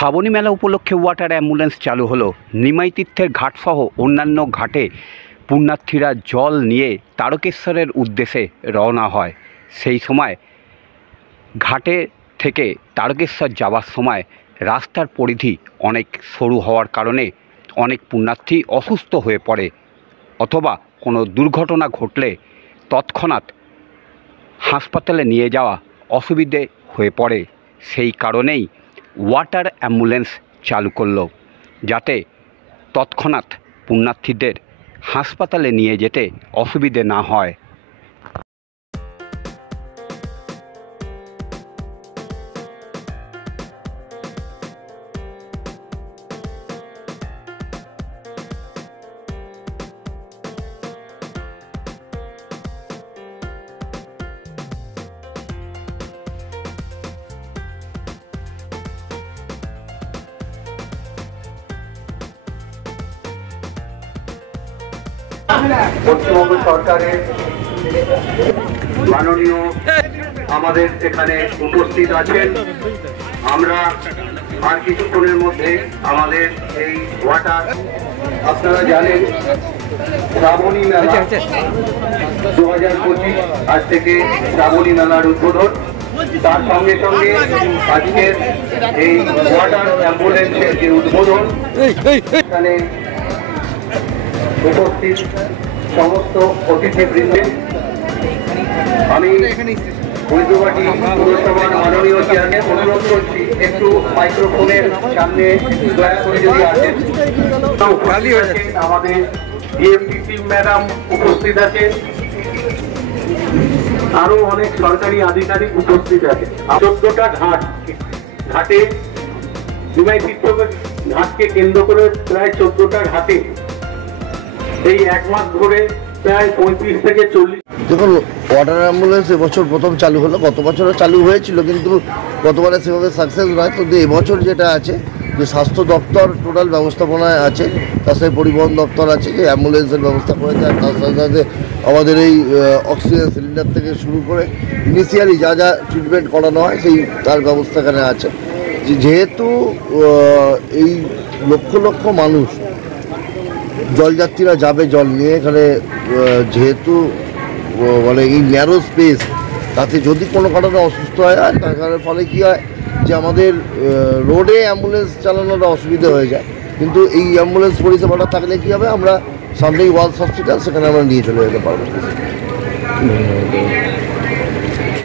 শ্রাবণী মেলা উপলক্ষে water ambulance চালু হলো। নিমাই তীর্থের ঘাটসহ অন্যান্য ঘাটে পুণ্যার্থীরা জল নিয়ে তারকেশ্বরের উদ্দেশ্যে রওনা হয়। সেই সময় ঘাটে থেকে তারকেশ্বর যাওয়ার সময় রাস্তার পরিধি অনেক সরু হওয়ার কারণে অনেক পুণ্যার্থী অসুস্থ হয়ে পড়ে অথবা কোনো দুর্ঘটনা ঘটলে তৎক্ষণাৎ হাসপাতালে নিয়ে যাওয়া অসুবিধে হয়ে পড়ে। সেই কারণেই ওয়াটার অ্যাম্বুলেন্স চালু করলো, যাতে তৎক্ষণাৎ পুণ্যার্থীদের হাসপাতালে নিয়ে যেতে অসুবিধে না হয়। পশ্চিমবঙ্গ সরকারের মাননীয় আমাদের এখানে উপস্থিত আছেন। আমরা আর কিছুক্ষণের মধ্যে আমাদের এই ওয়াটার, আপনারা জানেন শ্রাবণী মেলা 2025 আজ থেকে শ্রাবণী মেলার উদ্বোধন। তার সঙ্গে সঙ্গে আজকের এই ওয়াটার অ্যাম্বুলেন্সের যে উদ্বোধন, এখানে উপস্থিত সমস্ত অতিথিবৃন্দে আমি ঐতিহ্যবাহী পৌরসভার মাননীয় চেয়ারম্যান অনুরোধ করছি একটু মাইক্রোফোনের সামনে দয়া করে যদি আসেন। আমাদের ডিএমডিসি ম্যাডাম উপস্থিত আছে, আরো অনেক সরকারি আধিকারিক উপস্থিত আছে। 14টা ঘাটে নিমাই তীর্থ ঘাটকে কেন্দ্র করে প্রায় 14টা ঘাটে এই এক মাস ধরে প্রায় 35 থেকে 40। দেখুন, ওয়াটার অ্যাম্বুলেন্স এবছর প্রথম চালু হলো। গত বছরও চালু হয়েছিল, কিন্তু গতবারে সেভাবে সাকসেস নয়। তো এবছর যেটা আছে, যে স্বাস্থ্য দপ্তর টোটাল ব্যবস্থাপনায় আছে, তার সাথে পরিবহন দপ্তর আছে, যে অ্যাম্বুলেন্সের ব্যবস্থা করেছে। আর তার সাথে সাথে আমাদের এই অক্সিজেন সিলিন্ডার থেকে শুরু করে ইনিশিয়ালি যা যা ট্রিটমেন্ট করানো হয় সেই তার ব্যবস্থা এখানে আছে। যেহেতু এই লক্ষ লক্ষ মানুষ জলযাত্রীরা যাবে জল নিয়ে এখানে, যেহেতু মানে এই ন্যারো স্পেস, তাতে যদি কোনো কারণে অসুস্থ হয়, আর তার ফলে কী হয় যে আমাদের রোডে অ্যাম্বুলেন্স চালানোটা অসুবিধা হয়ে যায়। কিন্তু এই অ্যাম্বুলেন্স পরিষেবাটা থাকলে কী হবে, আমরা সামনেই ওয়ালস হসপিটাল, সেখানে আমরা নিয়ে চলে যেতে পারবো।